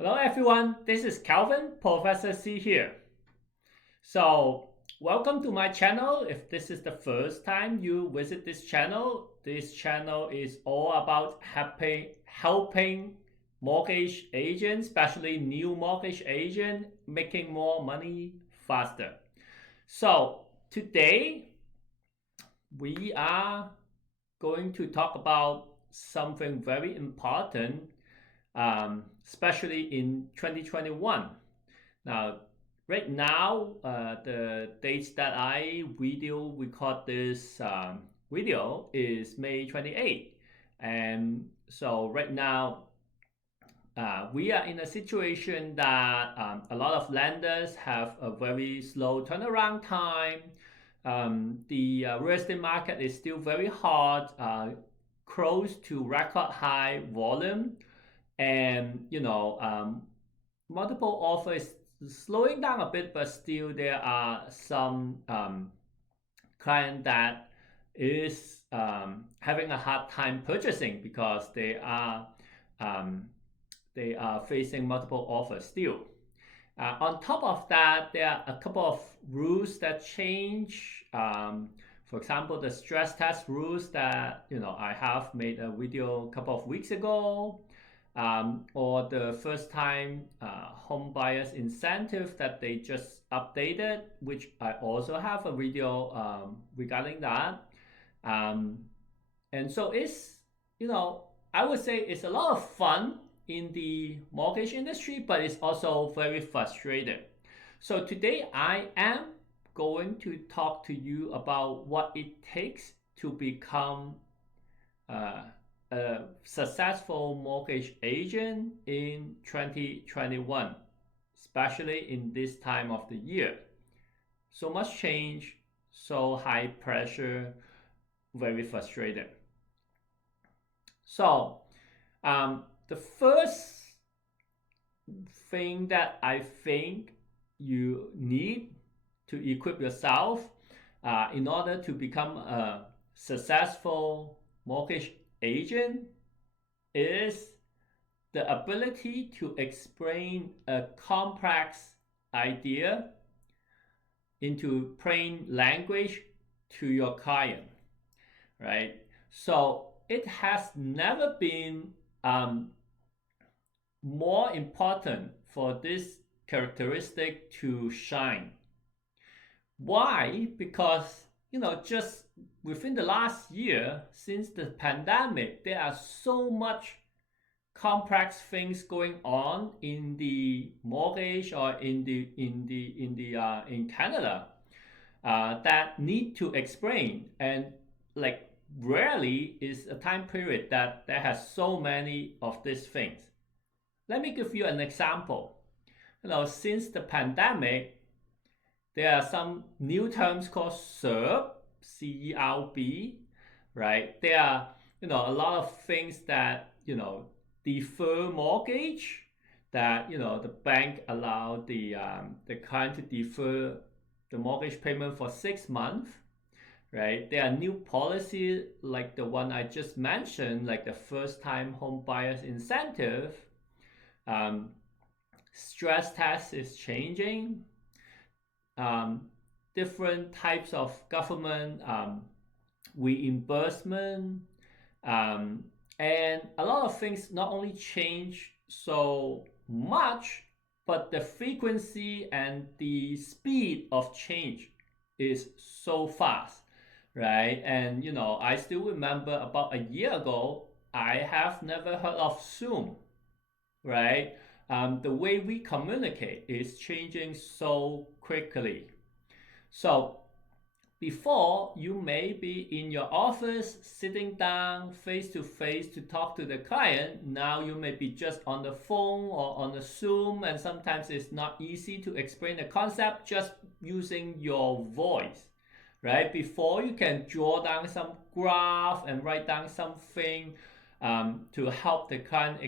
Hello everyone, this is Calvin, Professor C here. So, welcome to my channel. If this is the first time you visit this channel is all about helping mortgage agents, especially new mortgage agent, making more money faster. So, today we are going to talk about something very important, especially in 2021. Now, right now, the dates that I video record this video is May 28th. And so right now, we are in a situation that a lot of lenders have a very slow turnaround time. The real estate market is still very hot, close to record high volume, and multiple offers slowing down a bit, but still there are some client that is having a hard time purchasing because um, they are facing multiple offers still. On top of that, there are a couple of rules that change. For example, the stress test rules that I have made a video a couple of weeks ago, or the first time home buyers incentive that they just updated, which I also have a video regarding that. And so I would say it's a lot of fun in the mortgage industry, but it's also very frustrating. So today I am going to talk to you about what it takes to become a successful mortgage agent in 2021, especially in this time of the year. So much change, so high pressure, very frustrating. So, the first thing that I think you need to equip yourself in order to become a successful mortgage agent is the ability to explain a complex idea into plain language to your client, right? So it has never been more important for this characteristic to shine. Why? Because just within the last year, since the pandemic, there are so much complex things going on in the mortgage or in Canada that need to explain, and like rarely is a time period that there has so many of these things. Let me give you an example. Since the pandemic, there are some new terms called CERB, CERB, right? There are a lot of things that defer mortgage, that the bank allow the client to defer the mortgage payment for 6 months, right? There are new policies like the one I just mentioned, like the first time home buyers incentive. Stress test is changing. Different types of government reimbursement, and a lot of things not only change so much, but the frequency and the speed of change is so fast, right? And I still remember about a year ago, I have never heard of Zoom, right? The way we communicate is changing so quickly. So before, you may be in your office sitting down face to face to talk to the client. Now you may be just on the phone or on the Zoom, and sometimes it's not easy to explain the concept just using your voice, right? Before, you can draw down some graph and write down something to help the client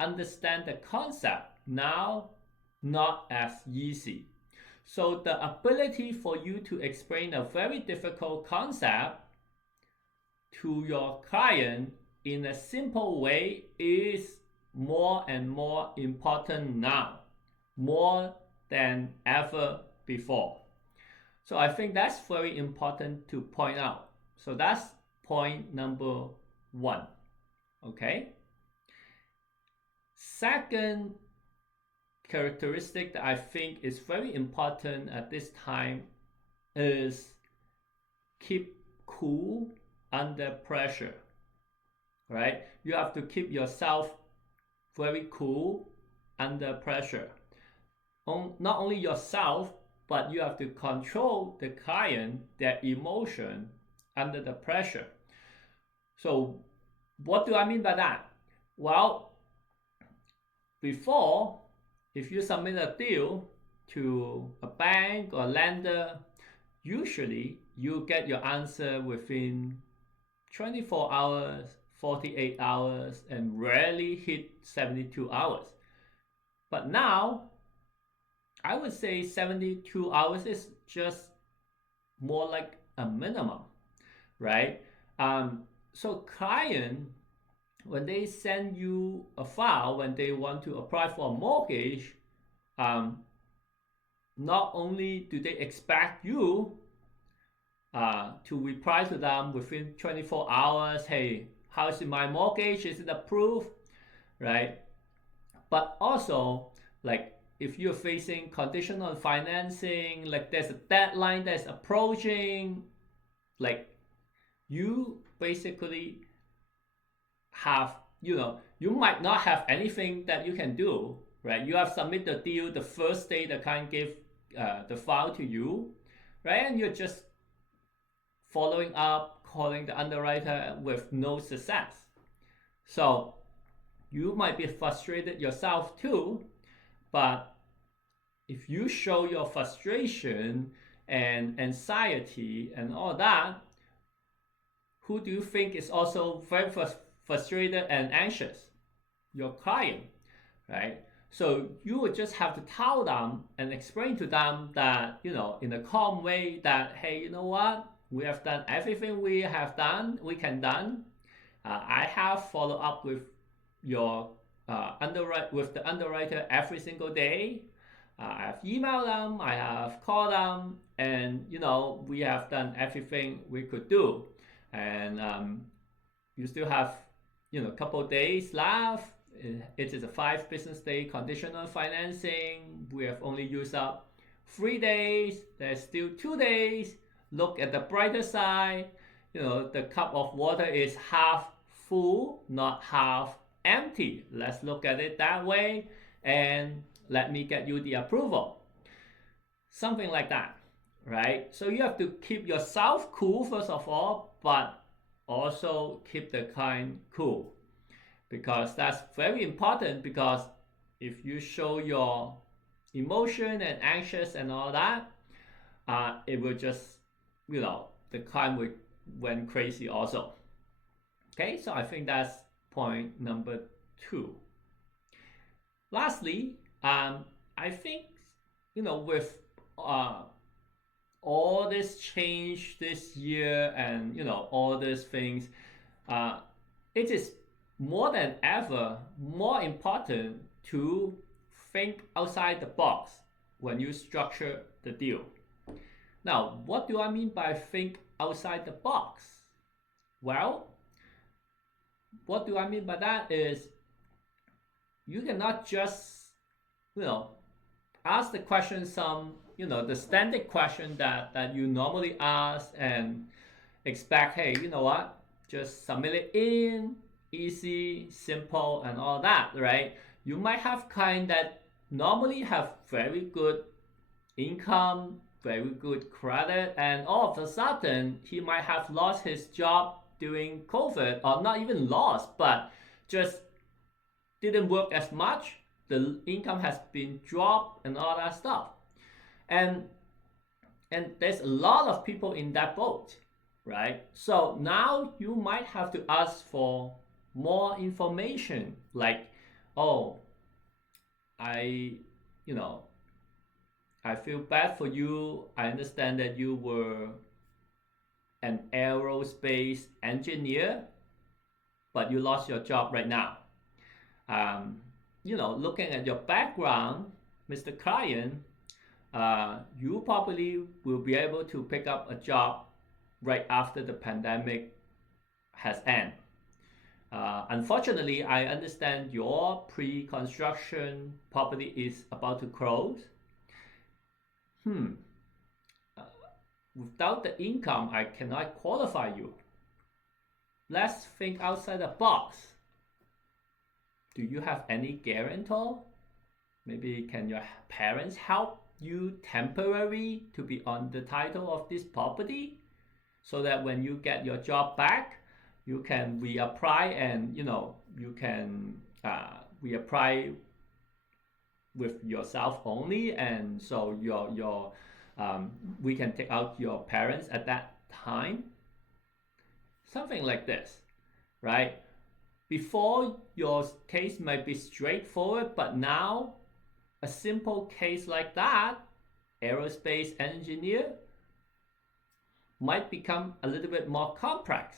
understand the concept. Now, not as easy. So the ability for you to explain a very difficult concept to your client in a simple way is more and more important now, more than ever before. So I think that's very important to point out. So that's point number one. Okay. Second characteristic that I think is very important at this time is keep cool under pressure. Right? You have to keep yourself very cool under pressure. Not only yourself, but you have to control the client, their emotion under the pressure. So what do I mean by that? Well, before, if you submit a deal to a bank or lender, usually you get your answer within 24 hours, 48 hours, and rarely hit 72 hours. But now, I would say 72 hours is just more like a minimum, right? So client, when they send you a file, when they want to apply for a mortgage, not only do they expect you to reply to them within 24 hours, hey, how is my mortgage? Is it approved? Right? But also, like, if you're facing conditional financing, like there's a deadline that's approaching, like you basically have, you might not have anything that you can do, right? You have submitted the deal the first day the client gave the file to you, right? And you're just following up, calling the underwriter with no success. So you might be frustrated yourself too, but if you show your frustration and anxiety and all that, who do you think is also very frustrated and anxious? Your client, right? So you would just have to tell them and explain to them that, in a calm way that, hey, you know what? We have done everything we can done. I have followed up with your with the underwriter every single day. I have emailed them, I have called them, and we have done everything we could do. And you still have a couple days left. It is a 5 business day conditional financing. We have only used up 3 days. There's still 2 days. Look at the brighter side. The cup of water is half full, not half empty. Let's look at it that way, and let me get you the approval. Something like that, right? So you have to keep yourself cool first of all, but also keep the client cool, because that's very important. Because if you show your emotion and anxious and all that, it will just, the client went crazy also. Okay, so I think that's point number 2. Lastly, I think, with all this change this year and, all these things, it is more than ever more important to think outside the box when you structure the deal. Now, what do I mean by think outside the box? Well, what do I mean by that is you cannot just, ask the question the standard question that you normally ask and expect, hey, you know what, just submit it in, easy, simple, and all that, right? You might have clients that normally have very good income, very good credit, and all of a sudden he might have lost his job during COVID, or not even lost, but just didn't work as much. The income has been dropped and all that stuff. And there's a lot of people in that boat, right? So now you might have to ask for more information, like, oh, I feel bad for you. I understand that you were an aerospace engineer, but you lost your job right now. um, looking at your background, Mr. Client, you probably will be able to pick up a job right after the pandemic has ended. Unfortunately, I understand your pre-construction property is about to close. Hmm. Uh, Without the income, I cannot qualify you. Let's think outside the box. Do you have any guarantor? Maybe can your parents help you temporarily to be on the title of this property so that when you get your job back, you can reapply and you can reapply with yourself only, and so your we can take out your parents at that time, something like this, right? Before, your case might be straightforward, but now a simple case like that, aerospace engineer, might become a little bit more complex,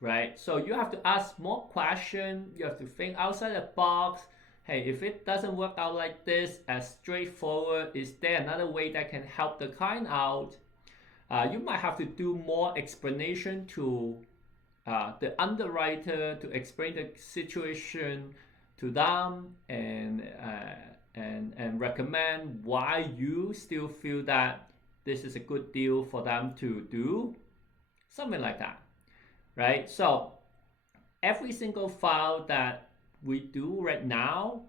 right? So you have to ask more questions, you have to think outside the box. Hey, if it doesn't work out like this, as straightforward, is there another way that can help the client out? You might have to do more explanation to the underwriter to explain the situation to them, and recommend why you still feel that this is a good deal for them to do, something like that, right? So every single file that we do right now,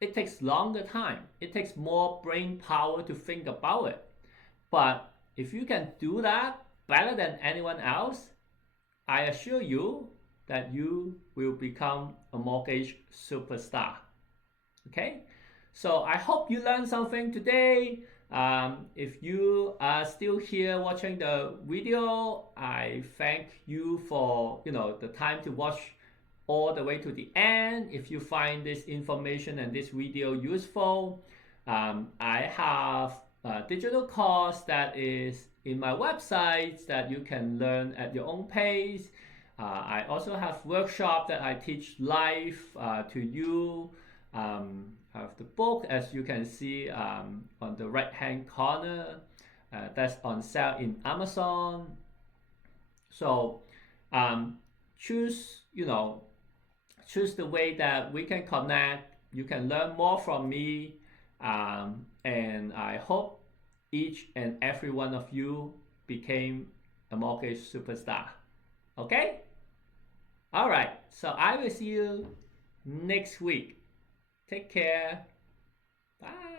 it takes longer time, it takes more brain power to think about it. But if you can do that better than anyone else, I assure you that you will become a mortgage superstar. Okay, so I hope you learned something today. If you are still here watching the video, I thank you for the time to watch all the way to the end. If you find this information and this video useful, I have a digital course that is in my website that you can learn at your own pace. I also have workshop that I teach live to you. I have the book, as you can see on the right hand corner, that's on sale in Amazon. So choose choose the way that we can connect. You can learn more from me, and I hope each and every one of you became a mortgage superstar. Okay? All right. So I will see you next week. Take care. Bye.